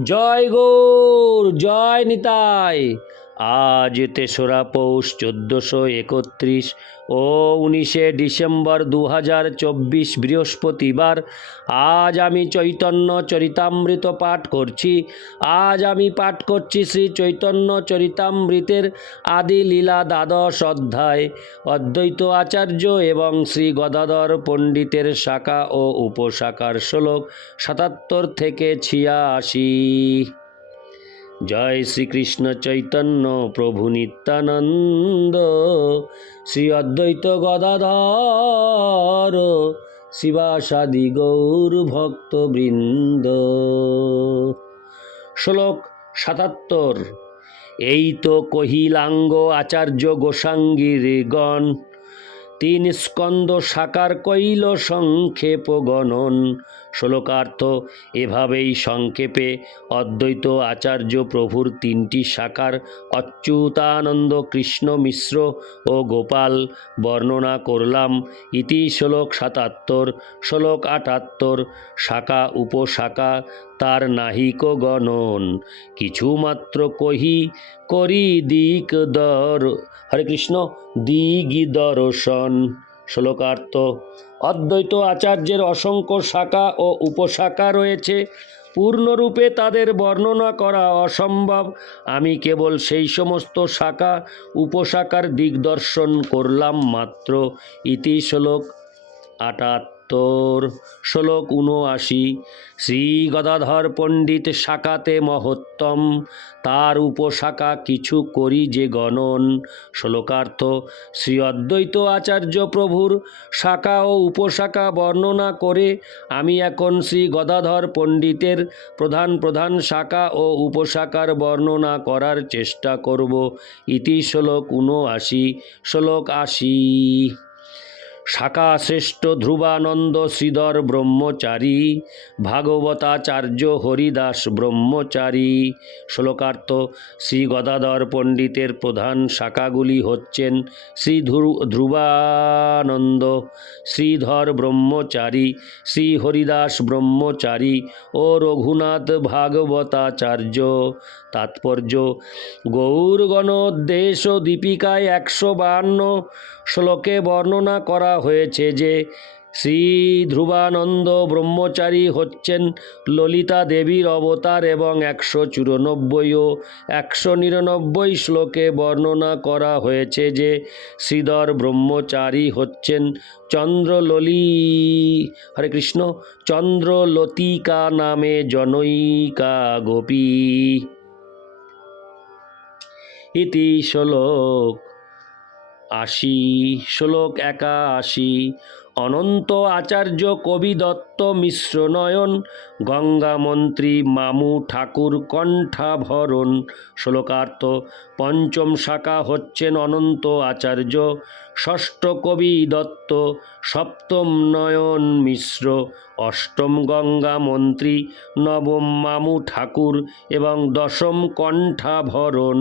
জয় গৌর জয় নিতাই। আজ তেসরা পৌষ চোদ্দোশো একত্রিশ ও উনিশে ডিসেম্বর দু হাজার চব্বিশ বৃহস্পতিবার। আজ আমি চৈতন্য চরিতামৃত পাঠ করছি। আজ আমি পাঠ করছি শ্রী চৈতন্য চরিতামৃতের আদি লীলা দ্বাদশ অধ্যায়। অদ্বৈত আচার্য এবং শ্রী গদাধর পণ্ডিতের শাখা ও উপশাখার শ্লোক সাতাত্তর থেকে ছিয়াশি। জয় শ্রীকৃষ্ণ চৈতন্য প্রভু নিত্যানন্দ, শ্রী অদ্বৈত গদাধর, শিবাসাদি গৌর ভক্তবৃন্দ। শ্লোক সাতাত্তর, এই তো কহিলাঙ্গ আচার্য গোসাঙ্গীর গণ, তিন স্কন্দ সাকার কইল সংক্ষেপ গণন শ্লোকার্থ, এভাবেই সংক্ষেপে অদ্বৈত আচার্য প্রভুর তিনটি শাখার অচ্যুতানন্দ কৃষ্ণ মিশ্র ও গোপাল বর্ণনা করলাম। ইতি শ্লোক সাতাত্তর, শ্লোক আটাত্তর, শাখা উপশাখা, তার নাহিক গণন। কিছুমাত্র কহি করি দিক দর, হরে কৃষ্ণ, দিগি দর্শন। শ্লোকার্থ, অদ্বৈত আচার্যের অসংখ্য শাখা ও উপশাখা রয়েছে। পূর্ণরূপে তাদের বর্ণনা করা অসম্ভব। আমি কেবল সেই সমস্ত শাখা, উপশাখার দিগদর্শন করলাম মাত্র। ইতি শ্লোক আটাত্তর শ্লোক উনআশি শ্রী গদাধর পণ্ডিত শাখাতে মহত্তম, তার উপশাখা কিছু করি যে গণন। শ্লোকার্থ, শ্রী অদ্বৈত আচার্য প্রভুর শাখা ও উপশাখা বর্ণনা করে আমি এখন শ্রী গদাধর পণ্ডিতের প্রধান প্রধান শাখা ও উপশাখার বর্ণনা করার চেষ্টা করব। ইতি শ্লোক উনআশি শ্লোক আশি। শাখা শ্রেষ্ঠ ধ্রুবানন্দ শ্রীধর ব্রহ্মচারী, ভাগবতাচার্য হরিদাস ব্রহ্মচারী। শ্লোকার্থ, শ্রী গদাধর পণ্ডিতের প্রধান শাখাগুলি হচ্ছেন শ্রী ধ্রু- ধ্রুবানন্দ, শ্রীধর ব্রহ্মচারী, শ্রী হরিদাস ব্রহ্মচারী ও রঘুনাথ ভাগবতাচার্য। তাৎপর্য, গৌরগণোদ্দেশ দীপিকায় একশো বাহান্ন শ্লোকে বর্ণনা করা হয়েছে যে শ্রী ধ্রুবানন্দ ব্রহ্মচারী হচ্ছেন ললিতা দেবীর অবতার এবং একশো চুরানব্বই ও একশো নিরানব্বই শ্লোকে বর্ণনা করা হয়েছে যে শ্রীধর ব্রহ্মচারী হচ্ছেন চন্দ্রললি, হরে কৃষ্ণ, চন্দ্রলতিকা নামে জনৈকা গোপী। ইতি শ্লোক আশি, শ্লোক একাশি। অনন্ত আচার্য কবি দত্ত মিশ্র নয়ন, গঙ্গামন্ত্রী মামু ঠাকুর কণ্ঠাভরণ। শ্লোকার্থ, পঞ্চম শাখা হচ্ছেন অনন্ত আচার্য, ষষ্ঠ কবি দত্ত, সপ্তম নয়ন মিশ্র, অষ্টম গঙ্গা মন্ত্রী নবম মামু ঠাকুর এবং দশম কণ্ঠাভরণ।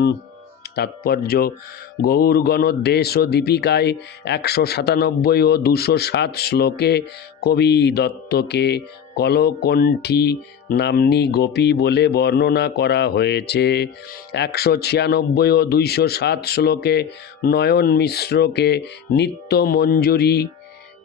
তাৎপর্য। গৌরগণ দেশ ও দীপিকায় একশো সাতানব্বই ও দুশো সাত শ্লোকে কবি দত্তকে কলকণ্ঠী নামনি গোপী বলে বর্ণনা করা হয়েছে। একশো ছিয়ানব্বই ও দুইশো সাত শ্লোকে নয়ন মিশ্রকে নিত্য মঞ্জুরি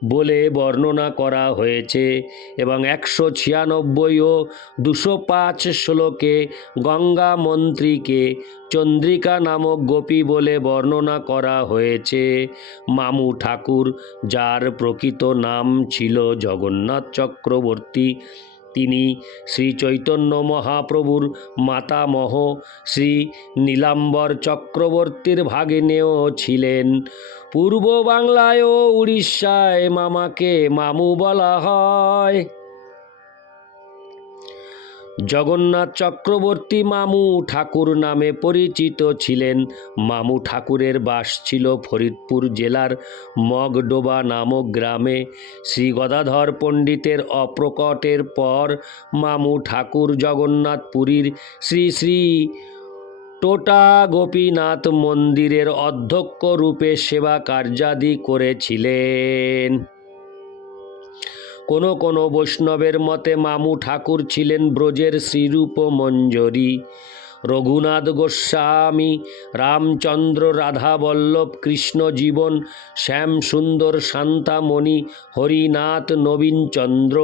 বলে বর্ণনা করা হয়েছে এবং একশো ছিয়ানব্বই ও দুশো পাঁচ শ্লোকে গঙ্গা মন্ত্রীকে চন্দ্রিকা নামক গোপী বলে বর্ণনা করা হয়েছে। মামু ঠাকুর, যার প্রকৃত নাম ছিল জগন্নাথ চক্রবর্তী তিনি শ্রী চৈতন্য মহাপ্রভুর মাতামহ, শ্রী নীলাম্বর চক্রবর্তীর ভাগিনেও ছিলেন। পূর্ব বাংলায় ও উড়িষ্যায় মামাকে মামু বলা হয়। জগন্নাথ চক্রবর্তী মামু ঠাকুর নামে পরিচিত ছিলেন। মামু ঠাকুরের বাস ছিল ফরিদপুর জেলার মগডোবা নামক গ্রামে। শ্রী গদাধর পণ্ডিতের অপ্রকটের পর মামু ঠাকুর জগন্নাথপুরীর শ্রী শ্রী টোটা গোপীনাথ মন্দিরের অধ্যক্ষ রূপে সেবা কার্যাদি করেছিলেন। কোনো কোনো বৈষ্ণবের মতে মামু ঠাকুর ছিলেন ব্রজের শ্রীরূপ মঞ্জরী রঘুনাথ গোস্বামী, রামচন্দ্র রাধা বল্লভ কৃষ্ণ জীবন শ্যাম সুন্দর শান্তামণি, হরিনাথ নবীনচন্দ্র,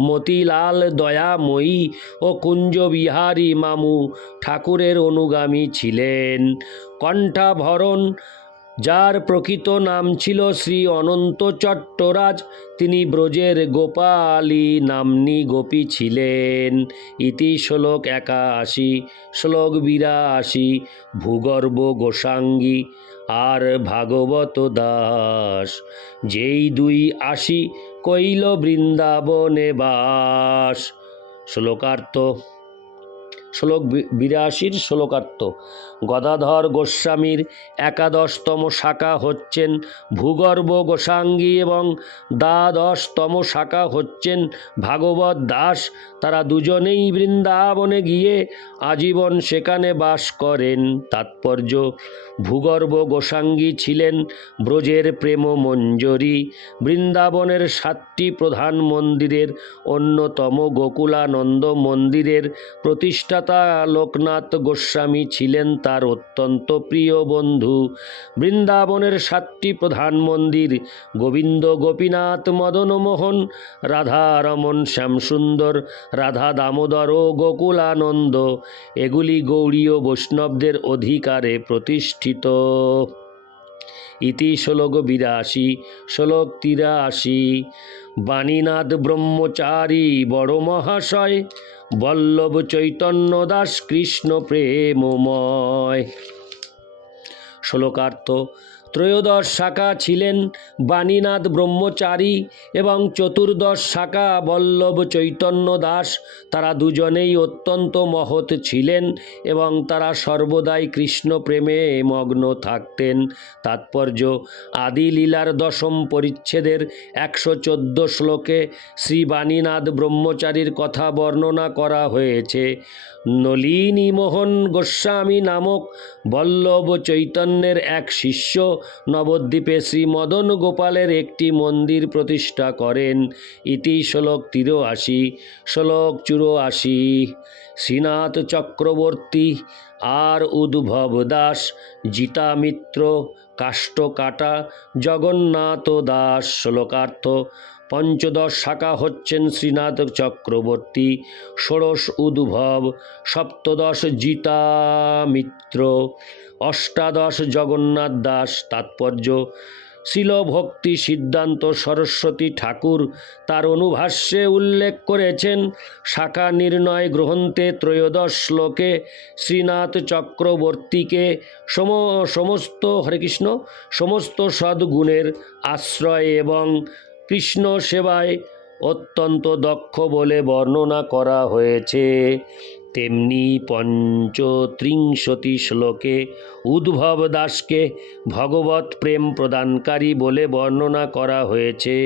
মতিলাল দয়াময়ী ও কুঞ্জবিহারী মামু ঠাকুরের অনুগামী ছিলেন। কণ্ঠাভরণ যার প্রকৃত নাম ছিল শ্রী অনন্ত চট্টরাজ, তিনি ব্রজের গোপালী নাম্নী গোপী ছিলেন। ইতি শ্লোক একাশি, শ্লোক বিরাশি, ভূগর্ভ গোসাঙ্গী আর ভাগবত দাস। যেই দুই আশি কৈল বৃন্দাবনে বাস। শ্লোকার্থ, শ্লোক বিরাশির শ্লোকার্থ। গদাধর গোস্বামীর একাদশতম শাখা হচ্ছেন ভূগর্ভ গোসাঙ্গী এবং দ্বাদশতম শাখা হচ্ছেন ভাগবত দাস। তারা দুজনেই বৃন্দাবনে গিয়ে আজীবন সেখানে বাস করেন। তাৎপর্য, ভূগর্ভ গোসাঙ্গী ছিলেন ব্রজের প্রেম মঞ্জরী বৃন্দাবনের সাতটি প্রধান মন্দিরের অন্যতম গোকুলানন্দ মন্দিরের প্রতিষ্ঠাতা লোকনাথ গোস্বামী ছিলেন তার অত্যন্ত প্রিয় বন্ধু। বৃন্দাবনের সাতটি প্রধান মন্দির, গোবিন্দ গোপীনাথ মদনমোহন রাধা রমন শ্যামসুন্দর, রাধা দামোদর ও গোকুলানন্দ। এগুলি গৌড়ীয় বৈষ্ণবদের অধিকারে প্রতিষ্ঠিত। ইতি শ্লোক বিরাশি, শ্লোক তিরাশি। বাণীনাথ ব্রহ্মচারী, বড় মহাশয় বল্লভ চৈতন্য দাস কৃষ্ণ প্রেমময়। শ্লোকার্থ ত্রয়োদশ শাখা ছিলেন বাণীনাথ ব্রহ্মচারী এবং চতুর্দশ শাখা বল্লভ চৈতন্য দাস। তারা দুজনেই অত্যন্ত মহৎ ছিলেন এবং তারা সর্বদাই কৃষ্ণ প্রেমে মগ্ন থাকতেন। তাৎপর্য আদি লীলার দশম পরিচ্ছেদের একশো চোদ্দ শ্লোকে শ্রী বাণীনাথ ব্রহ্মচারীর কথা বর্ণনা করা হয়েছে। নলিনী মোহন গোস্বামী নামক বল্লভ চৈতন্যের এক শিষ্য নবদ্বীপে শ্রী মদন গোপালের একটি মন্দির প্রতিষ্ঠা করেন। ইতি শ্লোক তিরাশি শ্লোক চুরাশি শ্রীনাথ চক্রবর্তী আর উদ্ভব দাস, জিতা মিত্র কাষ্ঠকাটা জগন্নাথ দাস। শ্লোকার্থ পঞ্চদশ শাখা হচ্ছেন শ্রীনাথ চক্রবর্তী, ষোড়শ উদ্ভব, সপ্তদশ জিতা মিত্র অষ্টাদশ জগন্নাথ দাস তাৎপর্য শিল ভক্তি সিদ্ধান্ত সরস্বতী ঠাকুর তার অনুভাষ্যে উল্লেখ করেছেন, শাখা নির্ণয় গ্রন্থে ত্রয়োদশ শ্লোকে শ্রীনাথ চক্রবর্তীকে সম, সমস্ত, হরে কৃষ্ণ, সমস্ত সদ্গুণের আশ্রয় এবং কৃষ্ণ সেবায় অত্যন্ত দক্ষ বলে বর্ণনা করা হয়েছে। তেমনি পঞ্চত্রিংশতি শ্লোকে উদ্ভব দাসকে ভগবত প্রেম প্রদানকারী বলে বর্ণনা করা হয়েছে।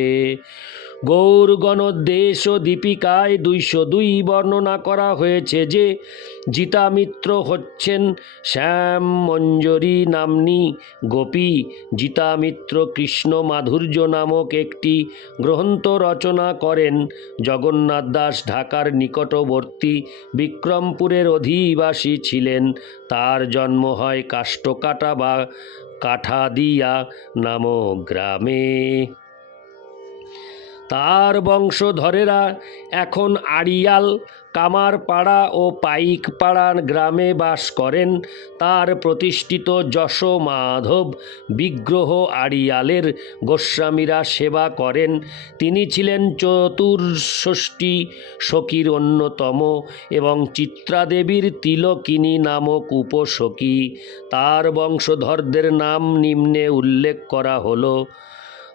গৌরগণোদ্দেশ দীপিকায় দুইশো দুই বর্ণনা করা হয়েছে যে জিতামিত্র হচ্ছেন শ্যাম মঞ্জরী নাম্নী গোপী। জিতামিত্র কৃষ্ণ মাধুর্য নামক একটি গ্রন্থ রচনা করেন জগন্নাথ দাস ঢাকার নিকটবর্তী বিক্রমপুরের অধিবাসী ছিলেন। তার জন্ম হয় কাষ্ঠকাটা বা কাঠাদিয়া নামক গ্রামে। তার বংশধরেরা এখন আড়িয়াল, কামারপাড়া ও পাইকপাড়া গ্রামে বাস করেন। তার প্রতিষ্ঠিত যশ মাধব বিগ্রহ আড়িয়ালের গোস্বামীরা সেবা করেন। তিনি ছিলেন চতুর্ষষ্ঠী সখীর অন্যতম এবং চিত্রাদেবীর তিলকিনী নামক উপসখী। তার বংশধরদের নাম নিম্নে উল্লেখ করা হলো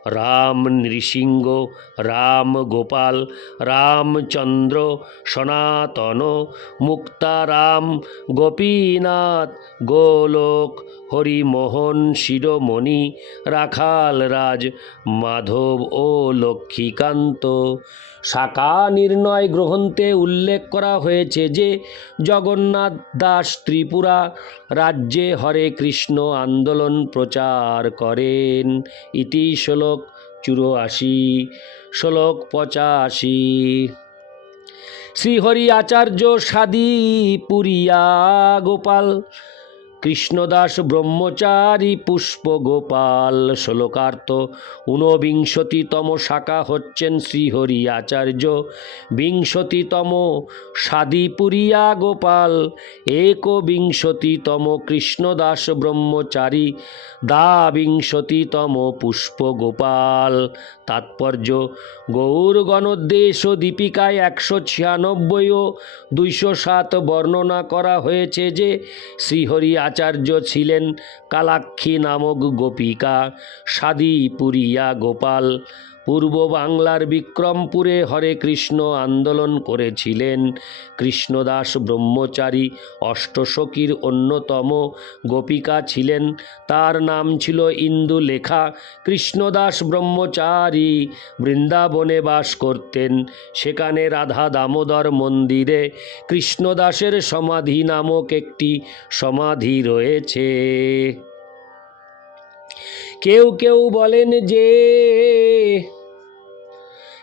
রাম নৃসিংহ, রাম গোপাল রামচন্দ্র সনাতন মুক্তারাম গোপীনাথ, গোলোক, হরিমোহন, শিরোমণি রাখাল রাজ মাধব ও লক্ষ্মীকান্ত। শাখা নির্ণয় গ্রন্থে উল্লেখ করা হয়েছে যে জগন্নাথ দাস ত্রিপুরা রাজ্যে হরে কৃষ্ণ আন্দোলন প্রচার করেন। ইতি শ্লোক চুরাশি, শ্লোক পঁচাশি। শ্রীহরি আচার্য সাদি পুরিয়া গোপাল কৃষ্ণদাস ব্রহ্মচারী পুষ্প গোপাল শ্লোকার্থ। ঊনবিংশতিতম শাখা হচ্ছেন শ্রীহরি আচার্য বিংশতিতম সাদিপুরিয়া গোপাল। একবিংশতিতম কৃষ্ণদাস ব্রহ্মচারী। দ্বাবিংশতিতম পুষ্প গোপাল তাৎপর্য। গৌর ও দীপিকায় একশো ছিয়ানব্বই ও দুইশো সাত বর্ণনা করা হয়েছে যে শ্রীহরি আচার্য ছিলেন কালাক্ষী নামক গোপিকা, সাদিপুরিয়া গোপাল। পূর্ব বাংলার বিক্রমপুরে হরে কৃষ্ণ আন্দোলন করেছিলেন। কৃষ্ণদাস ব্রহ্মচারী অষ্টসখীর অন্যতম গোপিকা ছিলেন। তার নাম ছিল ইন্দুলেখা। কৃষ্ণদাস ব্রহ্মচারী বৃন্দাবনে বাস করতেন। সেখানে রাধা দামোদর মন্দিরে কৃষ্ণদাসের সমাধি নামক একটি সমাধি রয়েছে। কেউ কেউ বলেন যে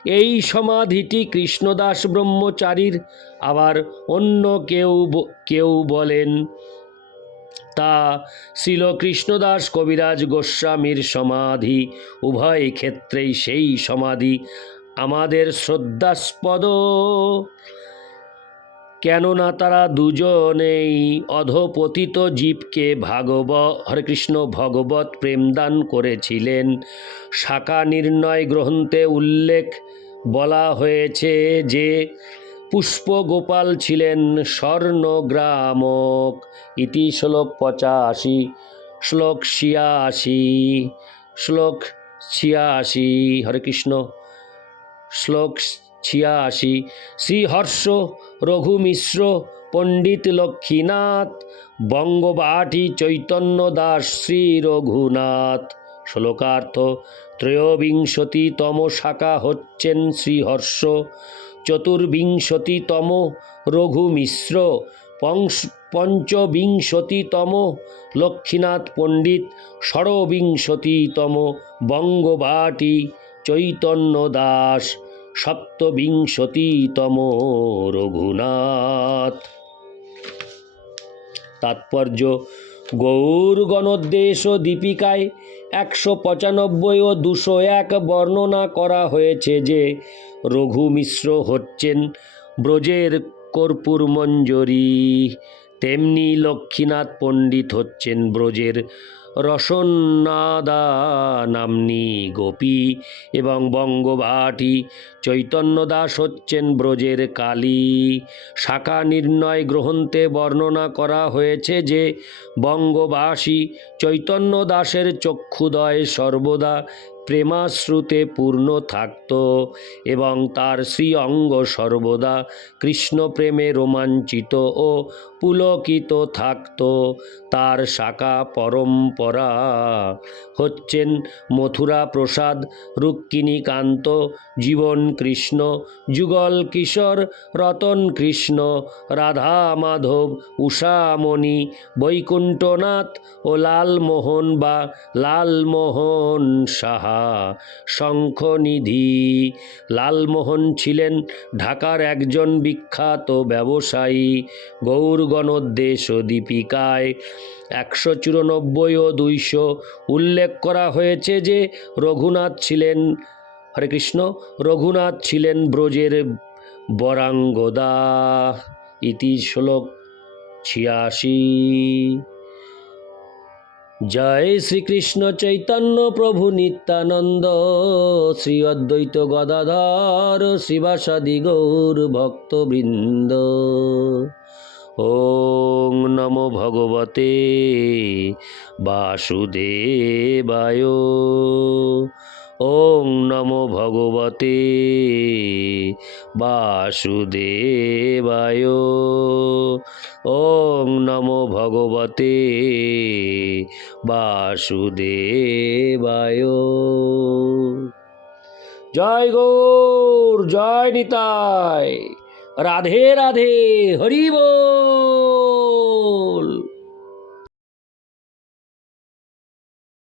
এই সমাধিটি কৃষ্ণদাস ব্রহ্মচারীর। আবার অন্য কেউ কেউ বলেন, তা ছিল কৃষ্ণদাস কবিরাজ গোস্বামীর সমাধি। উভয় ক্ষেত্রেই সেই সমাধি আমাদের শ্রদ্ধাস্পদ। কেননা তারা দুজনেই অধপতিত জীবকে ভাগব হরে কৃষ্ণ ভগবত প্রেমদান করেছিলেন। শাখা নির্ণয় গ্রন্থে উল্লেখ বলা হয়েছে যে, পুষ্পগোপাল ছিলেন স্বর্ণগ্রামক। ইতি শ্লোক পঁচাশি, শ্লোক ছিয়াশি শ্লোক ছিয়াশি। হরে কৃষ্ণ। শ্লোক ছিয়াশি, শ্রীহর্ষ রঘু মিশ্র পণ্ডিত লক্ষ্মীনাথ, বঙ্গবাটি চৈতন্য দাস শ্রী রঘুনাথ। শ্লোকার্থ ত্রয়োবিংশতিতম শাখা হচ্ছেন শ্রীহর্ষ, চতুর্বিংশতিতম রঘু মিশ্র পঞ্চবিংশতিতম লক্ষ্মীনাথ পণ্ডিত, ষড়বিংশতিতম বঙ্গবাটি চৈতন্য দাস, সপ্তবিংশতিতম রঘুনাথ। তাৎপর্য গৌর দীপিকায় একশো পঁচানব্বই ও দুশো এক বর্ণনা করা হয়েছে যে রঘু মিশ্র হচ্ছেন ব্রজের কর্পূর মঞ্জরি, তেমনি লক্ষ্মীনাথ পণ্ডিত হচ্ছেন ব্রজের রসন্নাদা নামনি গোপী এবং বঙ্গভাটি চৈতন্য দাস হচ্ছেন ব্রজের কালী। শাখা নির্ণয় গ্রন্থে বর্ণনা করা হয়েছে যে বঙ্গবাসী চৈতন্য দাসের চক্ষুদয় সর্বদা প্রেমাশ্রুতে পূর্ণ থাকত এবং তার শ্রী অঙ্গ সর্বদা কৃষ্ণ প্রেমে রোমাঞ্চিত ও পুলকিত থাকত। তার শাখা পরম্পরা হচ্ছেন মথুরা প্রসাদ, রুক্মিণীকান্ত, জীবন কৃষ্ণ, যুগল কিশোর, রতন কৃষ্ণ, রাধা মাধব, উষামণি, বৈকুণ্ঠনাথ ও লালমোহন বা লালমোহন সাহা। শঙ্খনিধি। লালমোহন ছিলেন ঢাকার একজন বিখ্যাত ব্যবসায়ী, গৌরগণোদ্দেশ দীপিকায়। একশো চুরানব্বই ও দুইশো উল্লেখ করা হয়েছে যে রঘুনাথ ছিলেন, হরে কৃষ্ণ, রঘুনাথ ছিলেন ব্রজের বরাঙ্গদা। ইতি শ্লোক ছিয়াশি। জয় শ্রীকৃষ্ণ চৈতন্য প্রভু নিত্যানন্দ, শ্রী অদ্বৈত গদাধর শ্রীবাসাদি গৌর ভক্তবৃন্দ। ওং নমো ভগবতে বাসুদেবায়। ওং নমো ভগবতে বাসুদেবায়। ওং নমো ভগবতে বাসুদেবায়। জয় গৌর, জয় নিতাই। রাধে রাধে, হরি বল।